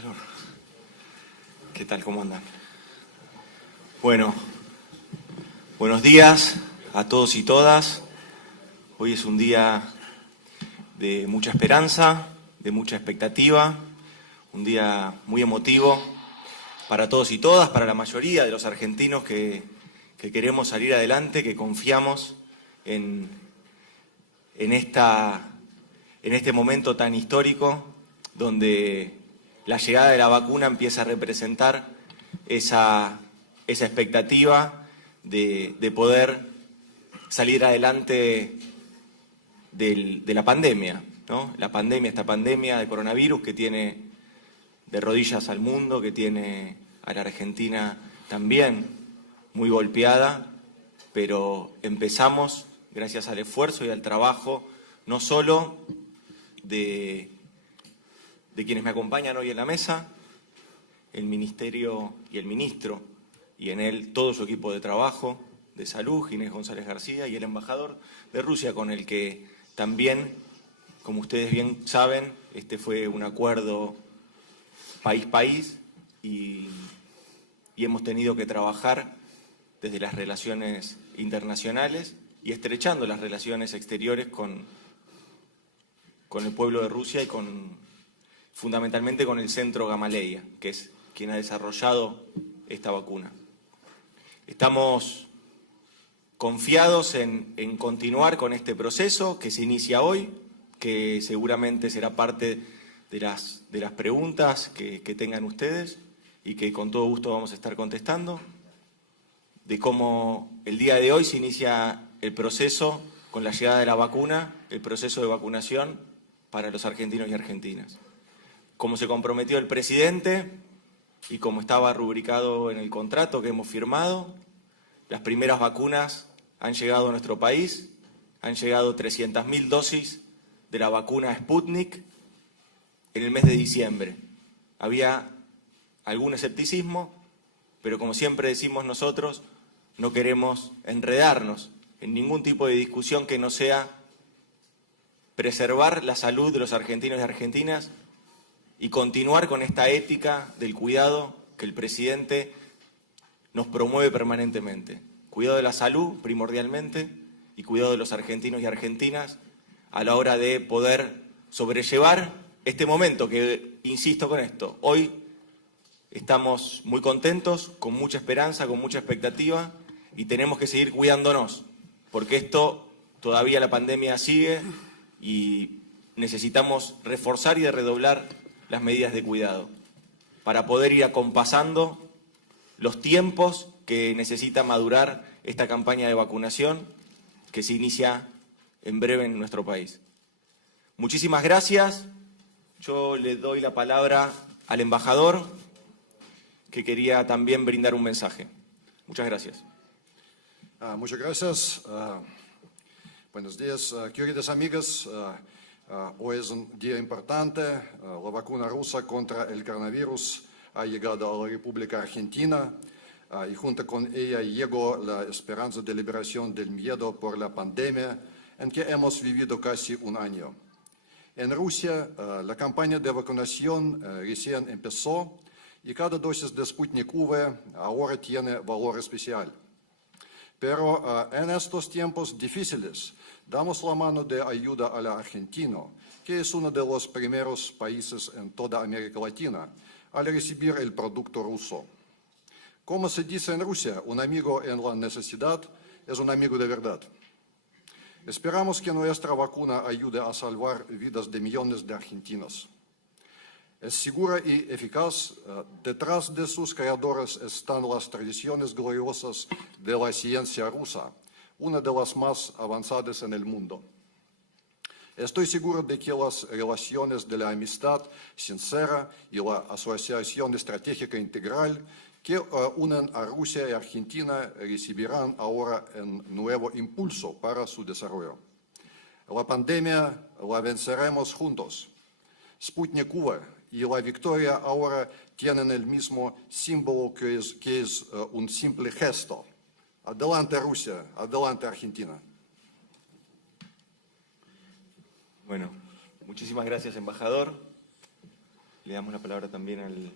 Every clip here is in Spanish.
calor. ¿Qué tal? ¿Cómo andan? Bueno, buenos días a todos y todas. Hoy es un día de mucha esperanza, de mucha expectativa, un día muy emotivo para todos y todas, para la mayoría de los argentinos que queremos salir adelante, que confiamos en este momento tan histórico donde la llegada de la vacuna empieza a representar esa expectativa de poder salir adelante de la pandemia, ¿no? Esta pandemia de coronavirus que tiene de rodillas al mundo, que tiene a la Argentina también muy golpeada, pero empezamos, gracias al esfuerzo y al trabajo, no solo de quienes me acompañan hoy en la mesa, el Ministerio y el Ministro, y en él todo su equipo de trabajo, de Salud, Ginés González García, y el embajador de Rusia, con el que también, como ustedes bien saben, este fue un acuerdo país-país y hemos tenido que trabajar desde las relaciones internacionales y estrechando las relaciones exteriores con el pueblo de Rusia y fundamentalmente con el Centro Gamaleya, que es quien ha desarrollado esta vacuna. Estamos confiados en continuar con este proceso que se inicia hoy, que seguramente será parte de las preguntas que tengan ustedes y que con todo gusto vamos a estar contestando, de cómo el día de hoy se inicia el proceso con la llegada de la vacuna, el proceso de vacunación para los argentinos y argentinas. Como se comprometió el presidente y como estaba rubricado en el contrato que hemos firmado, las primeras vacunas han llegado a nuestro país, han llegado 300.000 dosis de la vacuna Sputnik en el mes de diciembre. Había algún escepticismo, pero como siempre decimos nosotros, no queremos enredarnos en ningún tipo de discusión que no sea preservar la salud de los argentinos y argentinas y continuar con esta ética del cuidado que el presidente nos promueve permanentemente. Cuidado de la salud, primordialmente, y cuidado de los argentinos y argentinas a la hora de poder sobrellevar este momento que, insisto con esto, hoy estamos muy contentos, con mucha esperanza, con mucha expectativa y tenemos que seguir cuidándonos, porque esto, todavía la pandemia sigue y necesitamos reforzar y redoblar las medidas de cuidado para poder ir acompasando los tiempos que necesita madurar esta campaña de vacunación que se inicia en breve en nuestro país. Muchísimas gracias. Yo le doy la palabra al embajador, que quería también brindar un mensaje. Muchas gracias. Muchas gracias. Buenos días, queridas amigas. Hoy es un día importante. La vacuna rusa contra el coronavirus ha llegado a la República Argentina y junto con ella llegó la esperanza de liberación del miedo por la pandemia en que hemos vivido casi un año. En Rusia, la campaña de vacunación recién empezó y cada dosis de Sputnik V ahora tiene valor especial. Pero en estos tiempos difíciles, damos la mano de ayuda a la Argentina, que es uno de los primeros países en toda América Latina al recibir el producto ruso. Como se dice en Rusia, un amigo en la necesidad es un amigo de verdad. Esperamos que nuestra vacuna ayude a salvar vidas de millones de argentinos. Es segura y eficaz. Detrás de sus creadores están las tradiciones gloriosas de la ciencia rusa, una de las más avanzadas en el mundo. Estoy seguro de que las relaciones de la amistad sincera y la asociación estratégica integral que unen a Rusia y Argentina recibirán ahora un nuevo impulso para su desarrollo. La pandemia la venceremos juntos. Sputnik V y la victoria ahora tienen el mismo símbolo que es un simple gesto. Adelante Rusia, adelante Argentina. Bueno, muchísimas gracias, embajador. Le damos la palabra también al...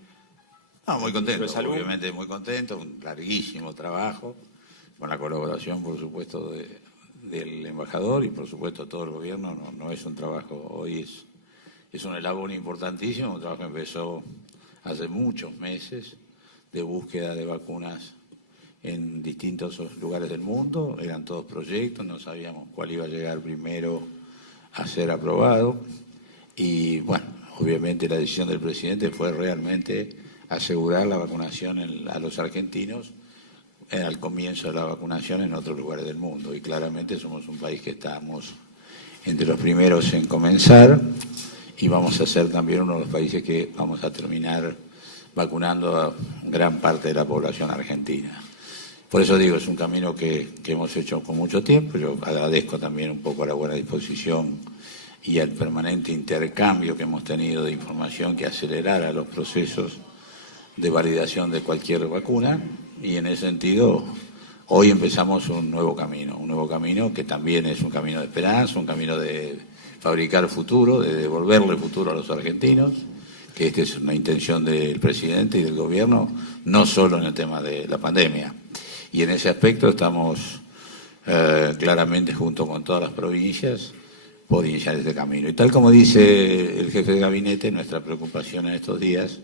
No, muy contento, de Salud. obviamente muy contento, un larguísimo trabajo, con la colaboración, por supuesto, del embajador y, por supuesto, todo el gobierno. No es un trabajo, hoy es un eslabón importantísimo, un trabajo que empezó hace muchos meses de búsqueda de vacunas en distintos lugares del mundo. Eran todos proyectos, no sabíamos cuál iba a llegar primero a ser aprobado. Y bueno, obviamente la decisión del presidente fue realmente asegurar la vacunación a los argentinos al comienzo de la vacunación en otros lugares del mundo. Y claramente somos un país que estamos entre los primeros en comenzar y vamos a ser también uno de los países que vamos a terminar vacunando a gran parte de la población argentina. Por eso digo, es un camino que hemos hecho con mucho tiempo. Yo agradezco también un poco la buena disposición y al permanente intercambio que hemos tenido de información que acelerara los procesos de validación de cualquier vacuna, y en ese sentido hoy empezamos un nuevo camino que también es un camino de esperanza, un camino de fabricar futuro, de devolverle futuro a los argentinos, que esta es una intención del presidente y del gobierno, no solo en el tema de la pandemia. Y en ese aspecto estamos claramente junto con todas las provincias por iniciar este camino. Y tal como dice el jefe de gabinete, nuestra preocupación en estos días,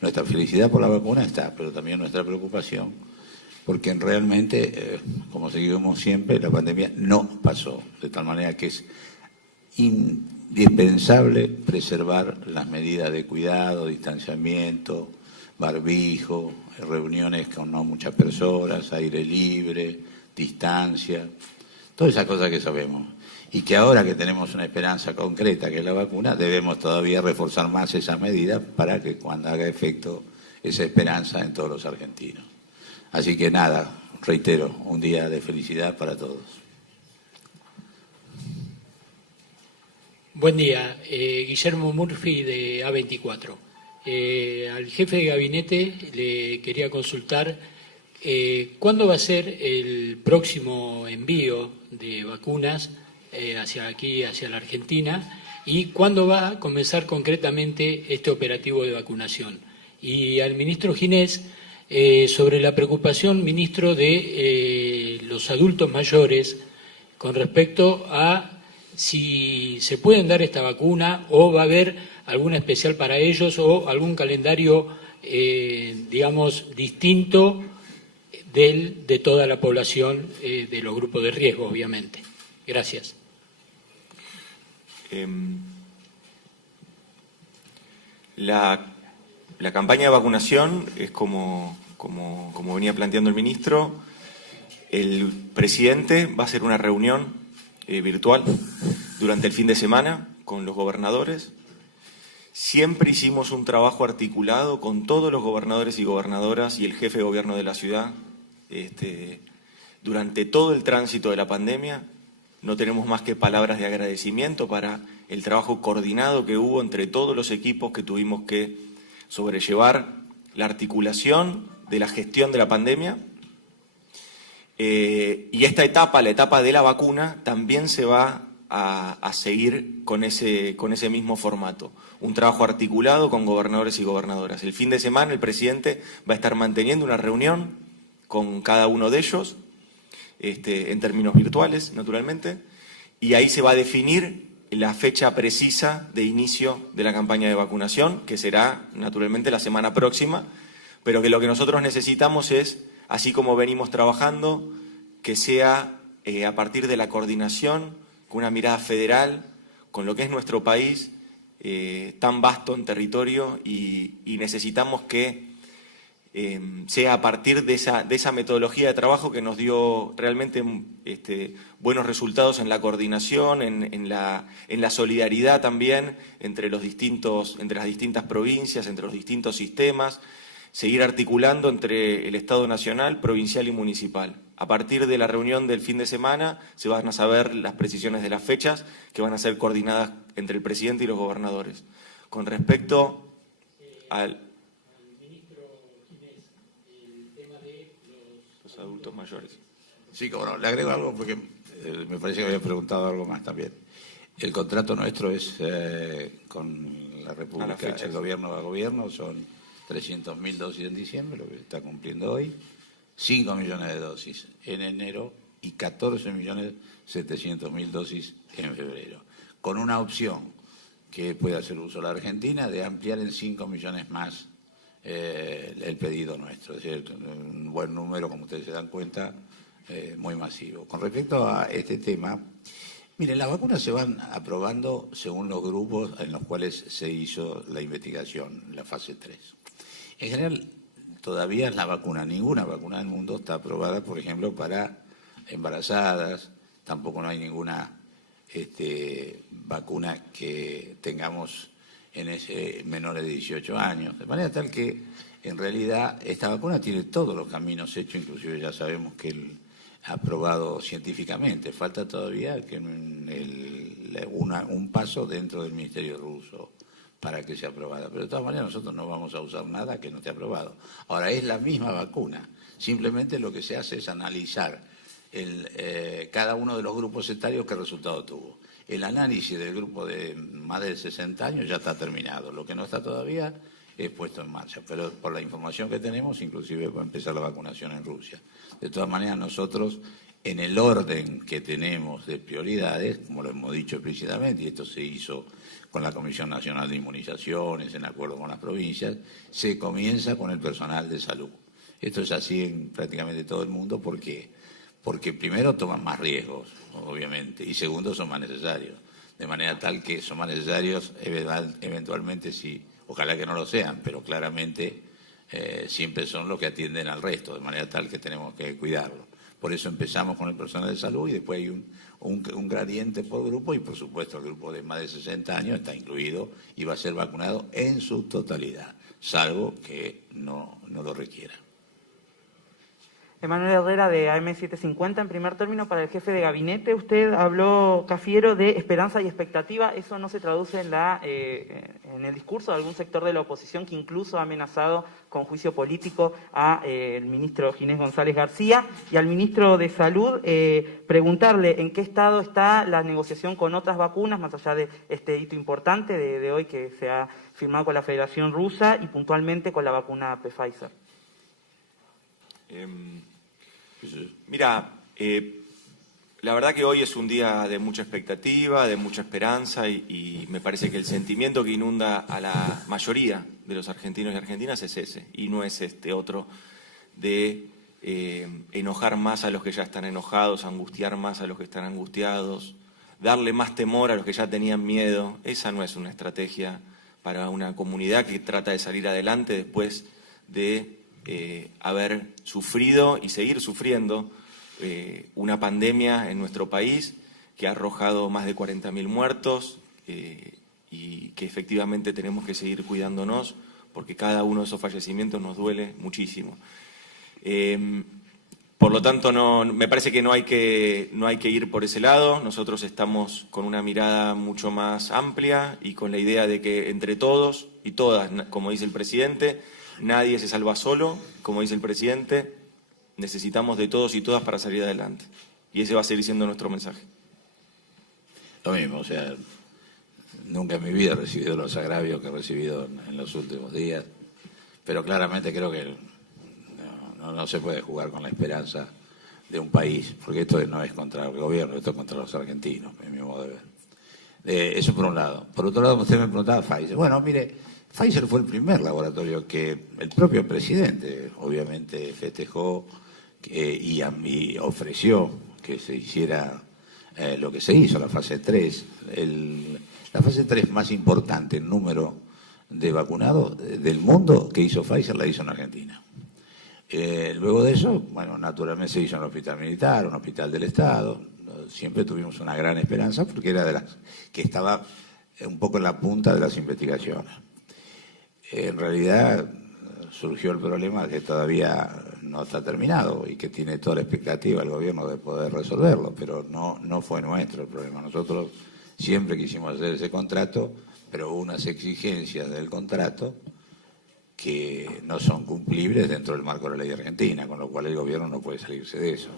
nuestra felicidad por la vacuna está, pero también nuestra preocupación, porque realmente, como seguimos siempre, la pandemia no pasó, de tal manera que es indispensable preservar las medidas de cuidado, distanciamiento, barbijo, reuniones con no muchas personas, aire libre, distancia, todas esas cosas que sabemos. Y que ahora que tenemos una esperanza concreta que es la vacuna, debemos todavía reforzar más esas medidas para que cuando haga efecto esa esperanza en todos los argentinos. Así que nada, reitero, un día de felicidad para todos. Buen día, Guillermo Murphy de A24. Al jefe de gabinete le quería consultar cuándo va a ser el próximo envío de vacunas hacia aquí, hacia la Argentina, y cuándo va a comenzar concretamente este operativo de vacunación. Y al ministro Ginés, sobre la preocupación, ministro, de los adultos mayores con respecto a si se pueden dar esta vacuna o va a haber alguna especial para ellos o algún calendario, digamos, distinto de toda la población, de los grupos de riesgo, obviamente. Gracias. La campaña de vacunación es como venía planteando el ministro. El presidente va a hacer una reunión virtual durante el fin de semana con los gobernadores. Siempre hicimos un trabajo articulado con todos los gobernadores y gobernadoras y el jefe de gobierno de la ciudad durante todo el tránsito de la pandemia. No tenemos más que palabras de agradecimiento para el trabajo coordinado que hubo entre todos los equipos que tuvimos que sobrellevar la articulación de la gestión de la pandemia. Y esta etapa, la etapa de la vacuna, también se va a seguir con ese mismo formato. Un trabajo articulado con gobernadores y gobernadoras. El fin de semana el presidente va a estar manteniendo una reunión con cada uno de ellos, en términos virtuales, naturalmente, y ahí se va a definir la fecha precisa de inicio de la campaña de vacunación, que será, naturalmente, la semana próxima, pero que lo que nosotros necesitamos es, así como venimos trabajando, que sea a partir de la coordinación, con una mirada federal, con lo que es nuestro país, tan vasto en territorio, y necesitamos que sea a partir de esa metodología de trabajo que nos dio realmente buenos resultados en la coordinación, en la solidaridad también entre las distintas provincias, entre los distintos sistemas, seguir articulando entre el Estado nacional, provincial y municipal. A partir de la reunión del fin de semana se van a saber las precisiones de las fechas que van a ser coordinadas entre el presidente y los gobernadores. Con respecto al adultos mayores. Sí, como no, le agrego algo porque me parece que había preguntado algo más también. El contrato nuestro es con la República, el gobierno a gobierno, son 300.000 dosis en diciembre, lo que está cumpliendo hoy, 5 millones de dosis en enero y 14.700.000 dosis en febrero, con una opción que puede hacer uso la Argentina de ampliar en 5 millones más el pedido nuestro. Es decir, un buen número, como ustedes se dan cuenta, muy masivo. Con respecto a este tema, miren, las vacunas se van aprobando según los grupos en los cuales se hizo la investigación, la fase 3. En general, todavía ninguna vacuna del mundo está aprobada, por ejemplo, para embarazadas, tampoco no hay ninguna vacuna que tengamos en menores de 18 años, de manera tal que en realidad esta vacuna tiene todos los caminos hechos, inclusive ya sabemos que aprobado científicamente, falta todavía que un paso dentro del Ministerio ruso para que sea aprobada, pero de todas maneras nosotros no vamos a usar nada que no esté aprobado. Ahora, es la misma vacuna, simplemente lo que se hace es analizar cada uno de los grupos etarios qué resultado tuvo. El análisis del grupo de más de 60 años ya está terminado, lo que no está todavía es puesto en marcha, pero por la información que tenemos, inclusive va a empezar la vacunación en Rusia. De todas maneras, nosotros, en el orden que tenemos de prioridades, como lo hemos dicho explícitamente, y esto se hizo con la Comisión Nacional de Inmunizaciones, en acuerdo con las provincias, se comienza con el personal de salud. Esto es así en prácticamente todo el mundo porque primero toman más riesgos, obviamente, y segundo son más necesarios. De manera tal que son más necesarios eventualmente, sí, ojalá que no lo sean, pero claramente siempre son los que atienden al resto, de manera tal que tenemos que cuidarlo. Por eso empezamos con el personal de salud y después hay un gradiente por grupo y por supuesto el grupo de más de 60 años está incluido y va a ser vacunado en su totalidad, salvo que no lo requiera. Emanuel Herrera de AM750, en primer término, para el jefe de gabinete. Usted habló, Cafiero, de esperanza y expectativa. ¿Eso no se traduce en el discurso de algún sector de la oposición que incluso ha amenazado con juicio político al ministro Ginés González García? Y al ministro de Salud, preguntarle en qué estado está la negociación con otras vacunas, más allá de este hito importante de hoy que se ha firmado con la Federación Rusa y puntualmente con la vacuna Pfizer. Mira, la verdad que hoy es un día de mucha expectativa, de mucha esperanza y me parece que el sentimiento que inunda a la mayoría de los argentinos y argentinas es ese y no es este otro de enojar más a los que ya están enojados, angustiar más a los que están angustiados, darle más temor a los que ya tenían miedo. Esa no es una estrategia para una comunidad que trata de salir adelante después de haber sufrido y seguir sufriendo una pandemia en nuestro país que ha arrojado más de 40.000 muertos y que efectivamente tenemos que seguir cuidándonos porque cada uno de esos fallecimientos nos duele muchísimo. Por lo tanto, me parece que no hay que ir por ese lado. Nosotros estamos con una mirada mucho más amplia y con la idea de que entre todos y todas, como dice el presidente, nadie se salva solo, como dice el presidente, necesitamos de todos y todas para salir adelante. Y ese va a seguir siendo nuestro mensaje. Lo mismo, o sea, nunca en mi vida he recibido los agravios que he recibido en los últimos días, pero claramente creo que no se puede jugar con la esperanza de un país, porque esto no es contra el gobierno, esto es contra los argentinos, en mi modo de ver. Eso por un lado. Por otro lado, usted me preguntaba Pfizer. Bueno, mire, Pfizer fue el primer laboratorio que el propio presidente obviamente festejó y ofreció que se hiciera lo que se hizo, la fase 3. La fase 3 más importante en número de vacunados del mundo que hizo Pfizer la hizo en Argentina. Luego de eso, bueno, naturalmente se hizo en el hospital militar, un hospital del Estado. Siempre tuvimos una gran esperanza porque era de las que estaba un poco en la punta de las investigaciones. En realidad surgió el problema que todavía no está terminado y que tiene toda la expectativa el gobierno de poder resolverlo, pero no fue nuestro el problema. Nosotros siempre quisimos hacer ese contrato, pero hubo unas exigencias del contrato que no son cumplibles dentro del marco de la ley argentina, con lo cual el gobierno no puede salirse de eso.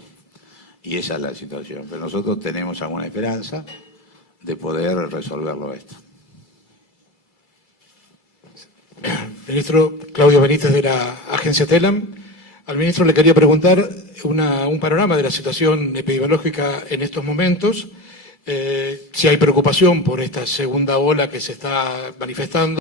Y esa es la situación. Pero nosotros tenemos alguna esperanza poder resolverlo esto. Ministro Claudio Benítez, de la agencia TELAM. Al ministro le quería preguntar un panorama de la situación epidemiológica en estos momentos, si hay preocupación por esta segunda ola que se está manifestando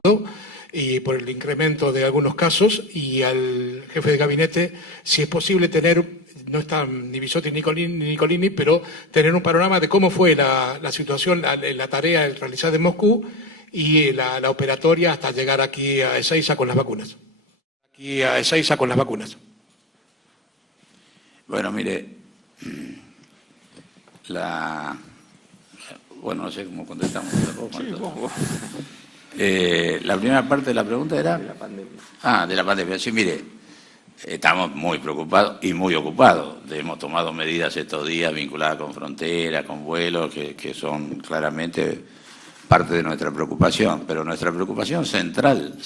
y por el incremento de algunos casos, y al jefe de gabinete si es posible tener, no están ni Bisotti ni Nicolini, pero tener un panorama de cómo fue la situación, la tarea realizada en Moscú y la operatoria hasta llegar aquí a Ezeiza con las vacunas. Bueno, mire, bueno, no sé cómo contestamos. La primera parte de la pregunta era... De la pandemia. De la pandemia. Sí, mire, estamos muy preocupados y muy ocupados. Hemos tomado medidas estos días vinculadas con fronteras, con vuelos, que son claramente parte de nuestra preocupación. Pero nuestra preocupación central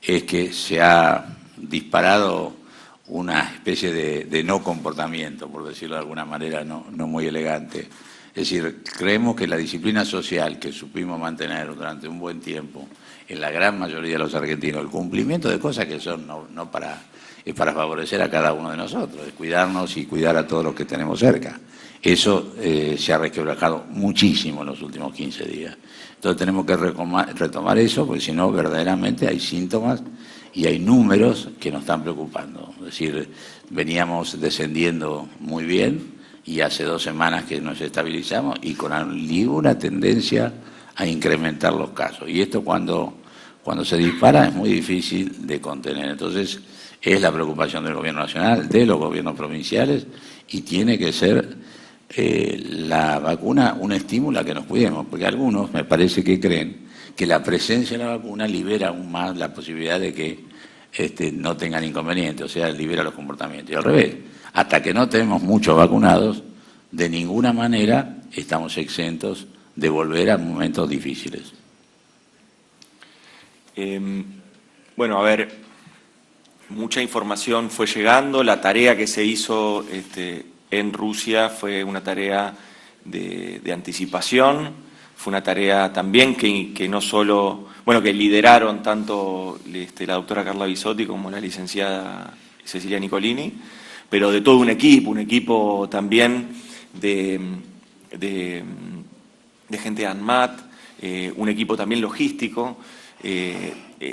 es que se ha disparado una especie de no comportamiento, por decirlo de alguna manera no muy elegante. Es decir, creemos que la disciplina social que supimos mantener durante un buen tiempo en la gran mayoría de los argentinos, el cumplimiento de cosas que son es para favorecer a cada uno de nosotros, es cuidarnos y cuidar a todos los que tenemos cerca. Eso se ha resquebrajado muchísimo en los últimos 15 días. Entonces tenemos que retomar eso, porque si no, verdaderamente hay síntomas y hay números que nos están preocupando. Es decir, veníamos descendiendo muy bien y hace 2 semanas que nos estabilizamos y con alguna tendencia a incrementar los casos. Y esto cuando se dispara es muy difícil de contener. Entonces es la preocupación del Gobierno Nacional, de los gobiernos provinciales, y tiene que ser la vacuna un estímulo a que nos cuidemos, porque algunos me parece que creen que la presencia de la vacuna libera aún más la posibilidad de que no tengan inconvenientes, o sea, libera los comportamientos. Y al revés, hasta que no tenemos muchos vacunados, de ninguna manera estamos exentos de volver a momentos difíciles. Bueno, a ver, mucha información fue llegando. La tarea que se hizo en Rusia fue una tarea de anticipación, fue una tarea también que no solo, bueno, que lideraron tanto la doctora Carla Bisotti como la licenciada Cecilia Nicolini, pero de todo un equipo también de gente de ANMAT, un equipo también logístico,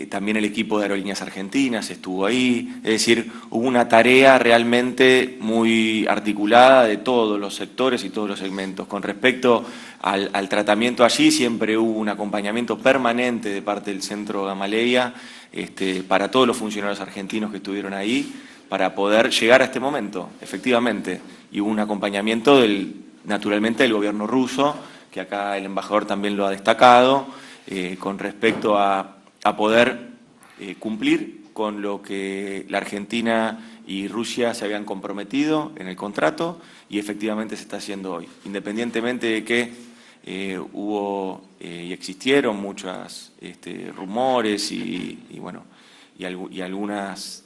también el equipo de Aerolíneas Argentinas estuvo ahí, es decir, hubo una tarea realmente muy articulada de todos los sectores y todos los segmentos. Con respecto al tratamiento allí, siempre hubo un acompañamiento permanente de parte del Centro Gamaleya para todos los funcionarios argentinos que estuvieron ahí, para poder llegar a este momento, efectivamente. Y hubo un acompañamiento naturalmente del gobierno ruso, que acá el embajador también lo ha destacado, con respecto a poder cumplir con lo que la Argentina y Rusia se habían comprometido en el contrato, y efectivamente se está haciendo hoy. Independientemente de que hubo y existieron muchos rumores y algunas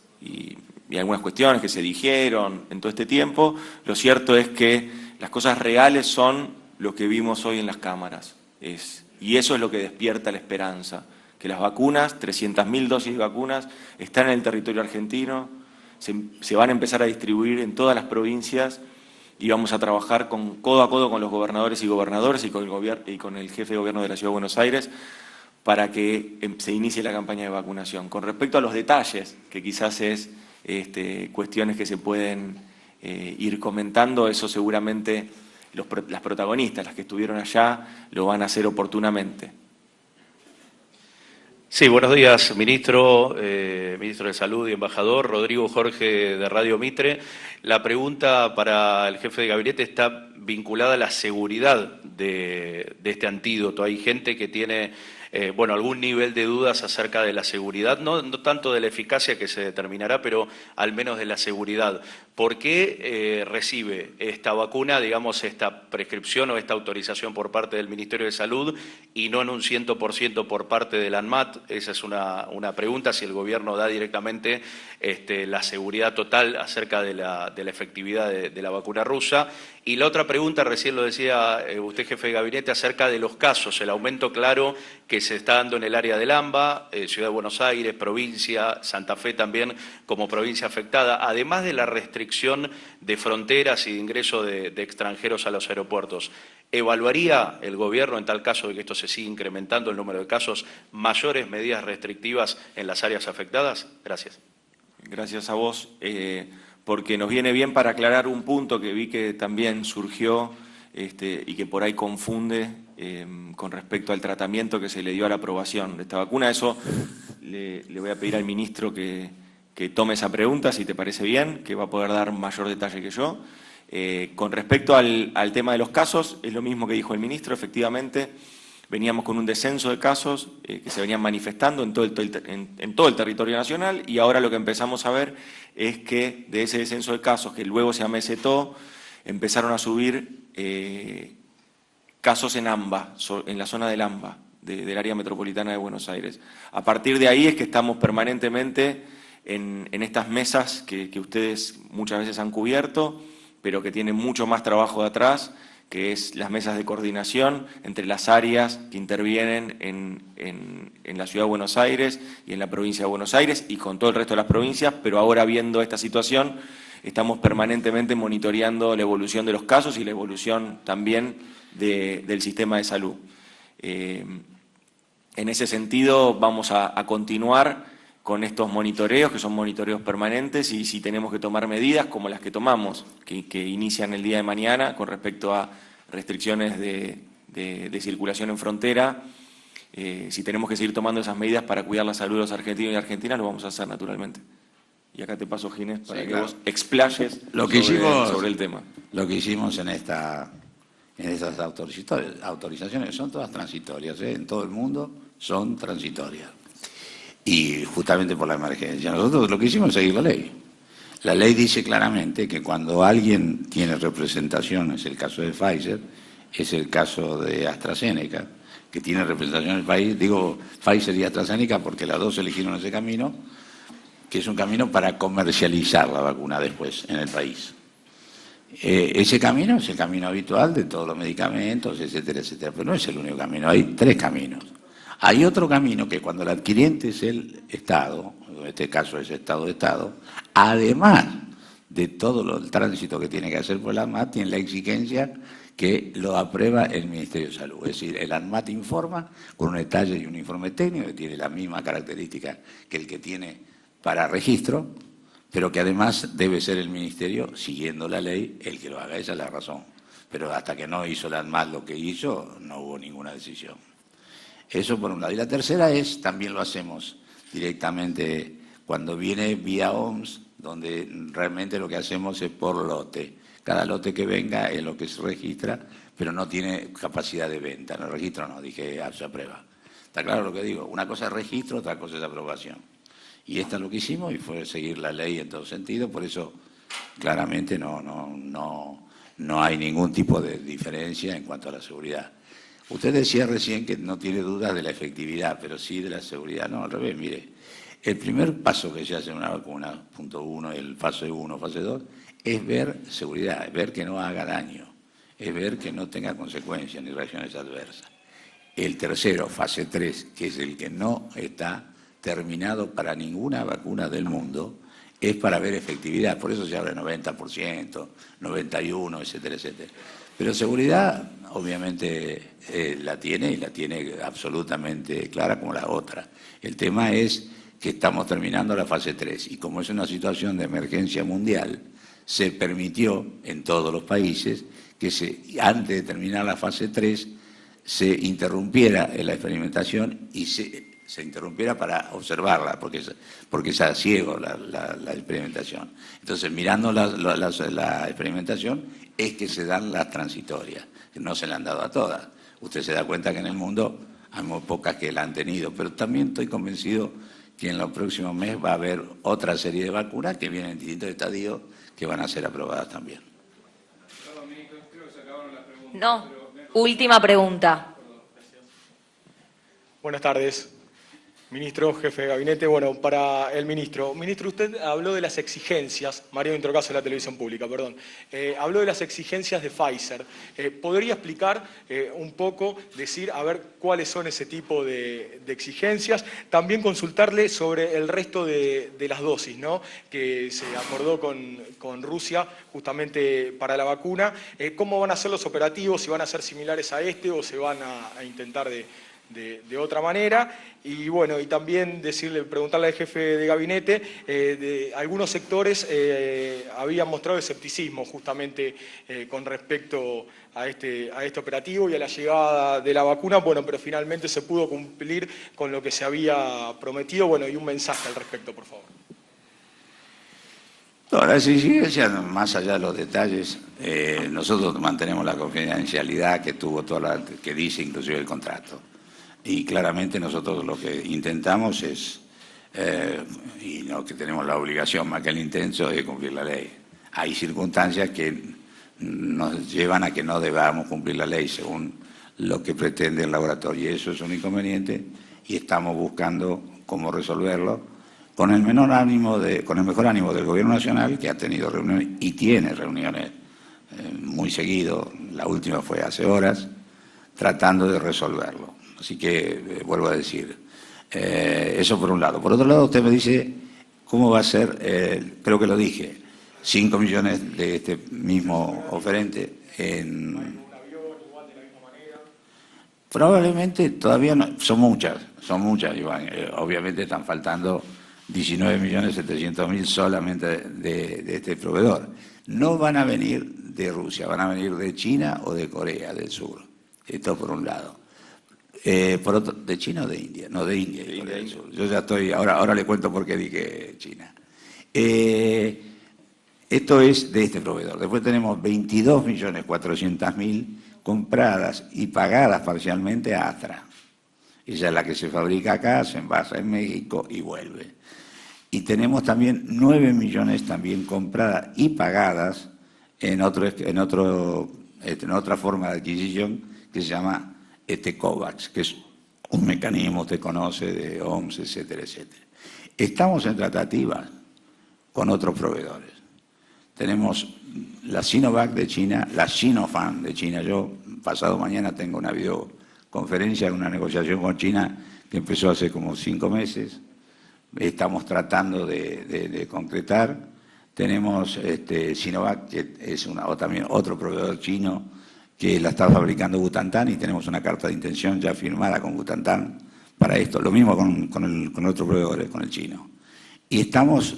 cuestiones que se dijeron en todo este tiempo, lo cierto es que las cosas reales son lo que vimos hoy en las cámaras. Y eso es lo que despierta la esperanza, que las vacunas, 300.000 dosis de vacunas, están en el territorio argentino, se van a empezar a distribuir en todas las provincias, y vamos a trabajar codo a codo con los gobernadores y gobernadoras y con el jefe de gobierno de la Ciudad de Buenos Aires para que se inicie la campaña de vacunación. Con respecto a los detalles, que quizás es cuestiones que se pueden ir comentando, eso seguramente las protagonistas, las que estuvieron allá, lo van a hacer oportunamente. Sí, buenos días, ministro, ministro de Salud y embajador. Rodrigo Jorge, de Radio Mitre. La pregunta para el jefe de gabinete está vinculada a la seguridad de este antídoto. Hay gente que tiene algún nivel de dudas acerca de la seguridad, no tanto de la eficacia que se determinará, pero al menos de la seguridad. ¿Por qué recibe esta vacuna, digamos, esta prescripción o esta autorización por parte del Ministerio de Salud y no en un 100% por parte del ANMAT? Esa es una pregunta, si el gobierno da directamente la seguridad total acerca de la efectividad de la vacuna rusa. Y la otra pregunta, recién lo decía usted, jefe de gabinete, acerca de los casos, el aumento claro que se está dando en el área del AMBA, Ciudad de Buenos Aires, provincia, Santa Fe también como provincia afectada, además de la restricción de fronteras y de ingreso de extranjeros a los aeropuertos. ¿Evaluaría el gobierno, en tal caso de que esto se siga incrementando el número de casos, mayores medidas restrictivas en las áreas afectadas? Gracias. Gracias a vos, porque nos viene bien para aclarar un punto que vi que también surgió y que por ahí confunde con respecto al tratamiento que se le dio a la aprobación de esta vacuna. Eso le voy a pedir al ministro que tome esa pregunta, si te parece bien, que va a poder dar mayor detalle que yo. Con respecto al tema de los casos, es lo mismo que dijo el ministro, efectivamente. Veníamos con un descenso de casos que se venían manifestando en todo el territorio nacional, y ahora lo que empezamos a ver es que de ese descenso de casos, que luego se amesetó, empezaron a subir casos en AMBA, en la zona del AMBA, del área metropolitana de Buenos Aires. A partir de ahí es que estamos permanentemente en estas mesas que ustedes muchas veces han cubierto, pero que tienen mucho más trabajo de atrás, que es las mesas de coordinación entre las áreas que intervienen en la Ciudad de Buenos Aires y en la provincia de Buenos Aires y con todo el resto de las provincias, pero ahora viendo esta situación estamos permanentemente monitoreando la evolución de los casos y la evolución también del sistema de salud. En ese sentido vamos a continuar con estos monitoreos, que son monitoreos permanentes, y si tenemos que tomar medidas como las que tomamos, que inician el día de mañana con respecto a restricciones de circulación en frontera, si tenemos que seguir tomando esas medidas para cuidar la salud de los argentinos y argentinas, lo vamos a hacer naturalmente. Y acá te paso, Ginés, para que vos explayes sobre el tema. Lo que hicimos en estas autorizaciones son todas transitorias, en todo el mundo son transitorias. Y justamente por la emergencia. Nosotros lo que hicimos es seguir la ley. La ley dice claramente que cuando alguien tiene representación, es el caso de Pfizer, es el caso de AstraZeneca, que tiene representación en el país, digo Pfizer y AstraZeneca porque las dos eligieron ese camino, que es un camino para comercializar la vacuna después en el país. Ese camino es el camino habitual de todos los medicamentos, etcétera, etcétera, pero no es el único camino, hay tres caminos. Hay otro camino que cuando el adquiriente es el Estado, en este caso es Estado de Estado, además de todo el tránsito que tiene que hacer por el ANMAT, tiene la exigencia que lo aprueba el Ministerio de Salud. Es decir, el ANMAT informa con un detalle y un informe técnico que tiene la misma característica que el que tiene para registro, pero que además debe ser el Ministerio, siguiendo la ley, el que lo haga. Esa es la razón. Pero hasta que no hizo el ANMAT lo que hizo, no hubo ninguna decisión. Eso por un lado. Y la tercera es, también lo hacemos directamente cuando viene vía OMS, donde realmente lo que hacemos es por lote. Cada lote que venga es lo que se registra, pero no tiene capacidad de venta. En el registro no, dije, se aprueba. ¿Está claro lo que digo? Una cosa es registro, otra cosa es aprobación. Y esta es lo que hicimos y fue seguir la ley en todo sentido, por eso claramente no hay ningún tipo de diferencia en cuanto a la seguridad. Usted decía recién que no tiene dudas de la efectividad, pero sí de la seguridad. No, al revés, mire. El primer paso que se hace en una vacuna, punto 1, el fase 1, fase 2, es ver seguridad, es ver que no haga daño, es ver que no tenga consecuencias ni reacciones adversas. El tercero, fase 3, que es el que no está terminado para ninguna vacuna del mundo, es para ver efectividad. Por eso se habla de 90%, 91%, etcétera, etcétera. Pero seguridad, obviamente, la tiene y la tiene absolutamente clara como la otra. El tema es que estamos terminando la fase 3 y como es una situación de emergencia mundial, se permitió en todos los países que antes de terminar la fase 3 se interrumpiera la experimentación y se interrumpiera para observarla, porque es a ciego la experimentación. Entonces, mirando la experimentación, es que se dan las transitorias, que no se le han dado a todas. Usted se da cuenta que en el mundo hay muy pocas que la han tenido, pero también estoy convencido que en los próximos meses va a haber otra serie de vacunas que vienen en distintos estadios que van a ser aprobadas también. No, última pregunta. Buenas tardes. Ministro, jefe de gabinete, bueno, para el ministro. Ministro, usted habló de las exigencias, Mario Introcaso de la televisión pública, perdón, habló de las exigencias de Pfizer. ¿Podría explicar un poco, decir, a ver cuáles son ese tipo de exigencias? También consultarle sobre el resto de las dosis, ¿no?, que se acordó con Rusia justamente para la vacuna. ¿Cómo van a ser los operativos? ¿Si van a ser similares a este o se van a intentar de otra manera? Y bueno, y también preguntarle al jefe de gabinete, de algunos sectores habían mostrado escepticismo justamente con respecto a este operativo y a la llegada de la vacuna, bueno, pero finalmente se pudo cumplir con lo que se había prometido, bueno, y un mensaje al respecto, por favor. No, las exigencias, más allá de los detalles, nosotros mantenemos la confidencialidad que dice inclusive el contrato. Y claramente nosotros lo que intentamos es, y no que tenemos la obligación más que el intento, de cumplir la ley. Hay circunstancias que nos llevan a que no debamos cumplir la ley según lo que pretende el laboratorio. Y eso es un inconveniente y estamos buscando cómo resolverlo con el mejor ánimo del Gobierno Nacional, que ha tenido reuniones y tiene reuniones muy seguido. La última fue hace horas, tratando de resolverlo. Así que, vuelvo a decir, eso por un lado. Por otro lado, usted me dice cómo va a ser, creo que lo dije, 5 millones de este mismo oferente probablemente todavía no, son muchas, Iván. Obviamente están faltando 19.700.000 solamente de este proveedor. No van a venir de Rusia, van a venir de China o de Corea del Sur. Esto por un lado. Por otro, ¿de China o de India? No, de India. De India del Sur. Yo ya estoy, ahora le cuento por qué dije China. Esto es de este proveedor. Después tenemos 22.400.000 compradas y pagadas parcialmente a Astra. Ella es la que se fabrica acá, se envasa en México y vuelve. Y tenemos también 9 millones también compradas y pagadas en otra forma de adquisición que se llama COVAX, que es un mecanismo, usted conoce, de OMS, etcétera, etcétera. Estamos en tratativas con otros proveedores. Tenemos la Sinovac de China, la Sinopharm de China. Yo pasado mañana tengo una videoconferencia, una negociación con China que empezó hace como 5 meses. Estamos tratando de concretar. Tenemos Sinovac, que es también otro proveedor chino que la está fabricando Butantan, y tenemos una carta de intención ya firmada con Butantan para esto. Lo mismo con otros proveedores, con el chino. Y estamos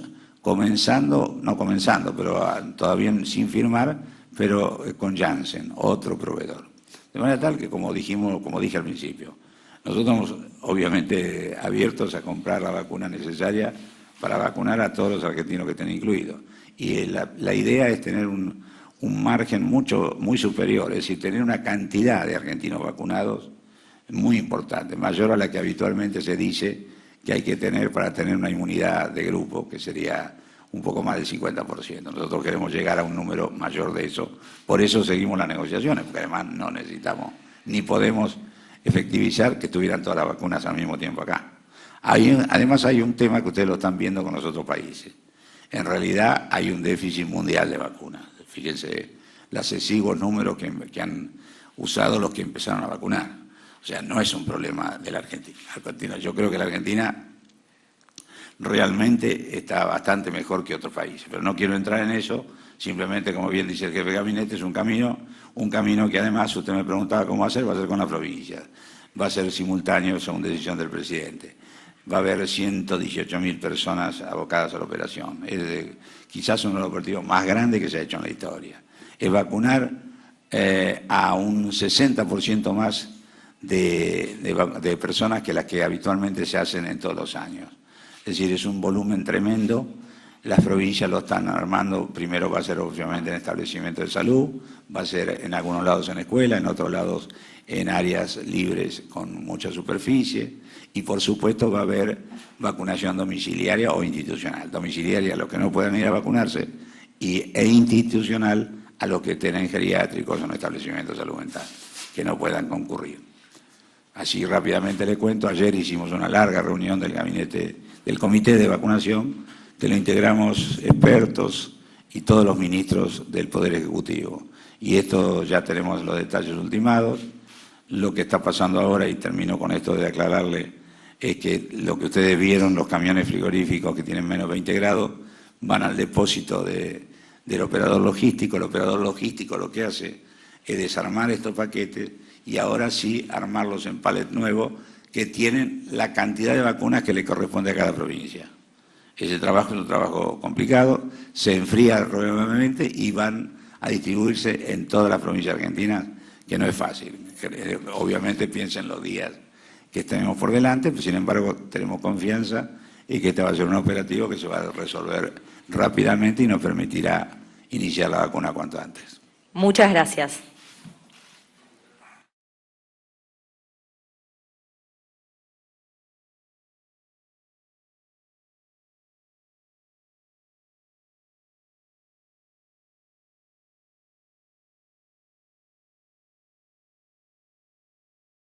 pero todavía sin firmar, pero con Janssen, otro proveedor. De manera tal que, como dije al principio, nosotros estamos obviamente abiertos a comprar la vacuna necesaria para vacunar a todos los argentinos que estén incluidos. Y la idea es tener un margen muy superior, es decir, tener una cantidad de argentinos vacunados muy importante, mayor a la que habitualmente se dice que hay que tener para tener una inmunidad de grupo, que sería un poco más del 50%. Nosotros queremos llegar a un número mayor de eso, por eso seguimos las negociaciones, porque además no necesitamos ni podemos efectivizar que tuvieran todas las vacunas al mismo tiempo acá. Además hay un tema que ustedes lo están viendo con los otros países. En realidad hay un déficit mundial de vacunas. Fíjense los exiguos números que han usado los que empezaron a vacunar. O sea, no es un problema de la Argentina. Yo creo que la Argentina realmente está bastante mejor que otros países, pero no quiero entrar en eso. Simplemente, como bien dice el jefe de gabinete, es un camino que además, usted me preguntaba cómo hacer, va a ser con la provincia, va a ser simultáneo según decisión del presidente. Va a haber 118.000 personas abocadas a la operación. Es quizás uno de los operativos más grandes que se ha hecho en la historia. Es vacunar a un 60% más de personas que las que habitualmente se hacen en todos los años. Es decir, es un volumen tremendo. Las provincias lo están armando. Primero va a ser obviamente en establecimientos de salud, va a ser en algunos lados en escuela, en otros lados en áreas libres con mucha superficie, y por supuesto va a haber vacunación domiciliaria o institucional. Domiciliaria a los que no puedan ir a vacunarse e institucional a los que estén geriátricos o en establecimientos de salud mental, que no puedan concurrir. Así rápidamente le cuento, ayer hicimos una larga reunión del gabinete, del comité de vacunación, que lo integramos expertos y todos los ministros del Poder Ejecutivo. Y esto ya tenemos los detalles ultimados. Lo que está pasando ahora, y termino con esto de aclararle, es que lo que ustedes vieron, los camiones frigoríficos que tienen menos 20 grados, van al depósito del operador logístico. El operador logístico lo que hace es desarmar estos paquetes y ahora sí armarlos en palet nuevos que tienen la cantidad de vacunas que le corresponde a cada provincia. Ese trabajo es un trabajo complicado, se enfría probablemente y van a distribuirse en todas las provincias argentinas, que no es fácil. Obviamente piensen los días que tenemos por delante, pero sin embargo tenemos confianza en que este va a ser un operativo que se va a resolver rápidamente y nos permitirá iniciar la vacuna cuanto antes. Muchas gracias.